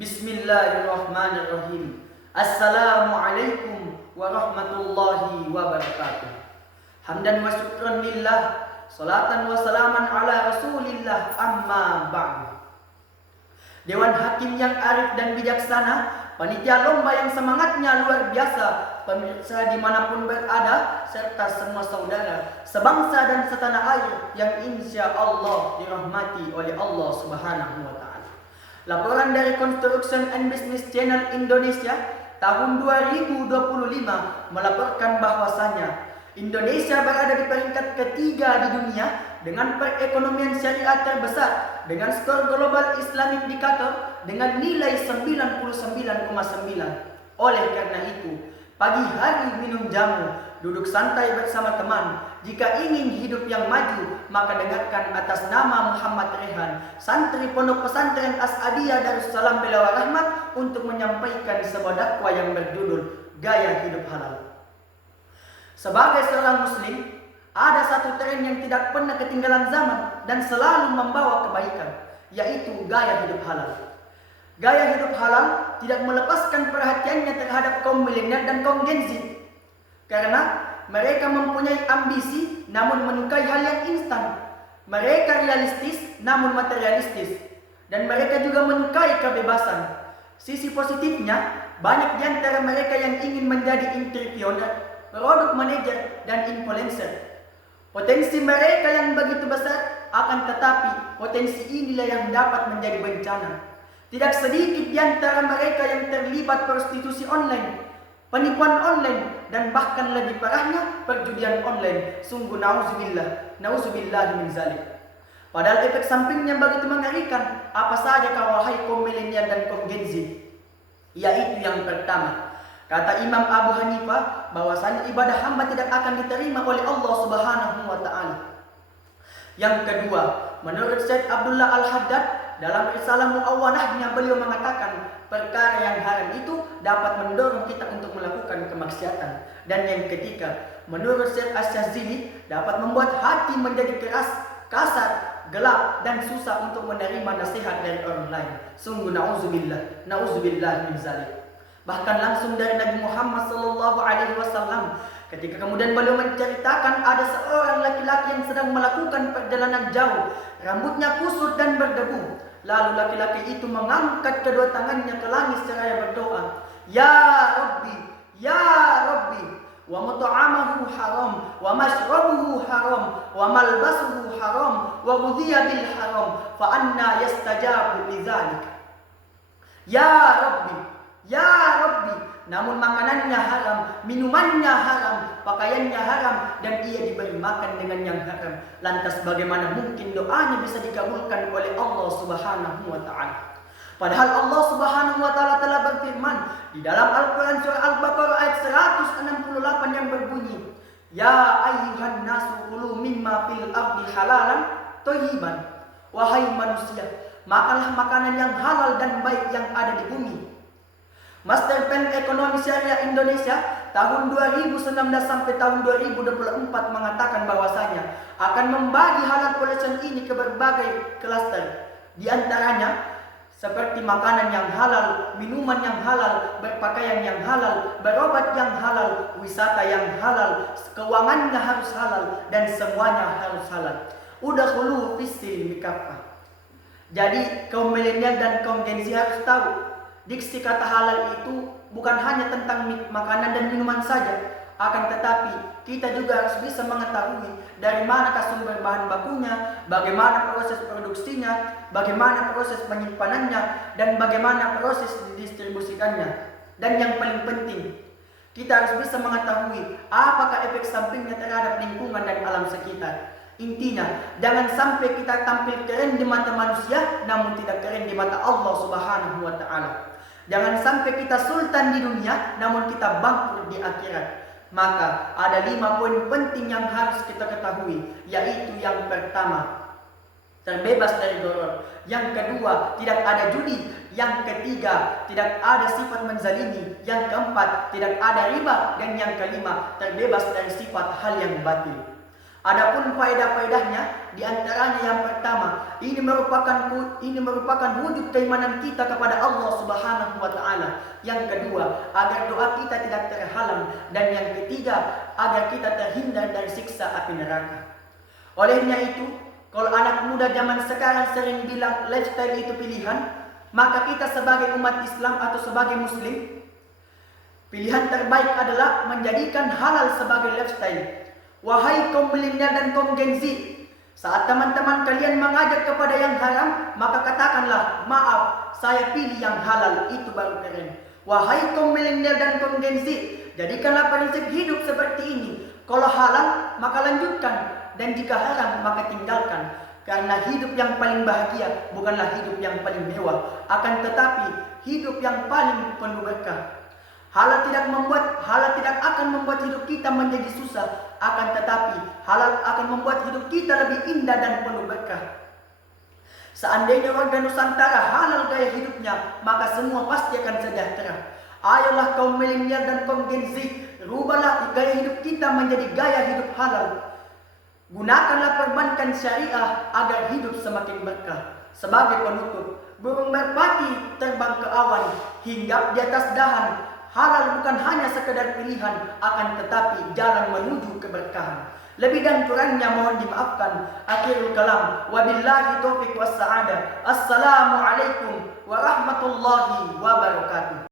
Bismillahirrahmanirrahim. Assalamualaikum warahmatullahi wabarakatuh. Hamdan wa syukran lillah, salatan wa salaman ala rasulillah, amma ba'du. Dewan Hakim yang arif dan bijaksana, panitia lomba yang semangatnya luar biasa, pemirsa dimanapun berada, serta semua saudara sebangsa dan setanah air yang insya Allah dirahmati oleh Allah Subhanahu wa Ta'ala. Laporan dari Construction and Business Channel Indonesia tahun 2025 melaporkan bahwasanya Indonesia berada di peringkat ketiga di dunia dengan perekonomian syariah terbesar dengan skor global Islamic Indicator dengan nilai 99,9. Oleh karena itu, pagi hari minum jamu, duduk santai bersama teman. Jika ingin hidup yang maju, maka dengarkan atas nama Muhammad Rehan, santri Pondok Pesantren As'adiyah Darussalam Bela Warahmat, untuk menyampaikan sebuah dakwah yang berjudul Gaya Hidup Halal. Sebagai seorang muslim, ada satu tren yang tidak pernah ketinggalan zaman dan selalu membawa kebaikan, yaitu gaya hidup halal. Gaya hidup halal tidak melepaskan perhatiannya terhadap kaum milenial dan kaum Gen Z, karena mereka mempunyai ambisi namun menyukai hal yang instan. Mereka realistis namun materialistis, dan mereka juga menyukai kebebasan. Sisi positifnya, banyak di antara mereka yang ingin menjadi entrepreneur, product manager, dan influencer. Potensi mereka yang begitu besar, akan tetapi potensi inilah yang dapat menjadi bencana. Tidak sedikit di antara mereka yang terlibat prostitusi online, penipuan online, dan bahkan lebih parahnya perjudian online. Sungguh nauzubillah min zalik. Padahal efek sampingnya begitu mengerikan. Apa saja wahai kaum milenial dan kaum Gen Z? Yaitu yang pertama, kata Imam Abu Hanifah bahwasanya ibadah hamba tidak akan diterima oleh Allah Subhanahu wa Ta'ala. Yang kedua, menurut Syekh Abdullah Al-Haddad dalam Risalah Mu'awwanahnya, beliau mengatakan perkara yang haram itu dapat mendorong kita untuk melakukan kemaksiatan. Dan yang ketiga, menurut Syekh Asy-Syadzili, dapat membuat hati menjadi keras, kasar, gelap, dan susah untuk menerima nasihat dari orang lain. Sungguh nauzubillah min zalik. Bahkan langsung dari Nabi Muhammad SAW, ketika kemudian beliau menceritakan ada seorang laki-laki yang sedang melakukan perjalanan jauh, rambutnya kusut dan berdebu. Lalu laki-laki itu mengangkat kedua tangannya ke langit seraya berdoa, Ya Rabbi, wa mut'amahu haram, wa mashrabuhu haram, wa malbasuhu haram, wa ghudhiya bil haram, fa anna yastajabu lidzalik. Ya Rabbi, namun makanannya haram, minumannya haram, pakaiannya haram, dan ia diberi makan dengan yang haram. Lantas bagaimana mungkin doanya bisa dikabulkan oleh Allah Subhanahu wa Ta'ala? Padahal Allah Subhanahu wa Ta'ala telah berfirman di dalam Al-Quran surah Al-Baqarah ayat 168 yang berbunyi, Ya ayyuhan nasu kulu mimma fil ardi halalan thayyiban. Wahai manusia, makanlah makanan yang halal dan baik yang ada di bumi. Master Plan Ekonomi Syariah Indonesia tahun 2019 sampai tahun 2024 mengatakan bahwasanya akan membagi halal policy ini ke berbagai klaster. Di antaranya seperti makanan yang halal, minuman yang halal, berpakaian yang halal, berobat yang halal, wisata yang halal, keuangannya harus halal, dan semuanya harus halal. Udkhulu fis-silmi kaffah. Jadi kaum milenial dan kaum Gen Z harus tahu, diksi kata halal itu bukan hanya tentang makanan dan minuman saja, akan tetapi kita juga harus bisa mengetahui dari manakah sumber bahan bakunya, bagaimana proses produksinya, bagaimana proses penyimpanannya, dan bagaimana proses didistribusikannya. Dan yang paling penting, kita harus bisa mengetahui apakah efek sampingnya terhadap lingkungan dan alam sekitar. Intinya, jangan sampai kita tampil keren di mata manusia namun tidak keren di mata Allah Subhanahu wa Ta'ala. Jangan sampai kita sultan di dunia namun kita bangkrut di akhirat. Maka ada 5 poin penting yang harus kita ketahui, yaitu yang pertama, terbebas dari doror. Yang kedua, tidak ada judi. Yang ketiga, tidak ada sifat menzalimi. Yang keempat, tidak ada riba. Dan yang kelima, terbebas dari sifat hal yang batil. Adapun faedah-faedahnya, di antaranya yang pertama, ini merupakan wujud keimanan kita kepada Allah Subhanahu wa taala. Yang kedua, agar doa kita tidak terhalang, dan yang ketiga, agar kita terhindar dari siksa api neraka. Olehnya itu, kalau anak muda zaman sekarang sering bilang lifestyle itu pilihan, maka kita sebagai umat Islam atau sebagai muslim, pilihan terbaik adalah menjadikan halal sebagai lifestyle. Wahai kaum milenial dan kaum Gen Z, saat teman-teman kalian mengajak kepada yang haram, maka katakanlah, maaf, saya pilih yang halal, itu baru keren. Wahai kaum milenial dan kaum Gen Z, jadikanlah prinsip hidup seperti ini. Kalau halal, maka lanjutkan, dan jika haram, maka tinggalkan. Karena hidup yang paling bahagia bukanlah hidup yang paling mewah, akan tetapi hidup yang paling penuh berkah. Halal tidak akan membuat hidup kita menjadi susah, akan tetapi halal akan membuat hidup kita lebih indah dan penuh berkah. Seandainya warga Nusantara halal gaya hidupnya, maka semua pasti akan sejahtera. Ayolah kaum milenial dan kaum Gen Z, rubahlah gaya hidup kita menjadi gaya hidup halal. Gunakanlah perbankan syariah agar hidup semakin berkah. Sebagai penutup, burung merpati terbang ke awan, hinggap di atas dahan. Halal bukan hanya sekedar pilihan, akan tetapi jalan menuju keberkahan. Lebih dan kurangnya mohon dimaafkan. Akhirul kalam. Wabillahi taufiq was sa'adah. Assalamualaikum warahmatullahi wabarakatuh.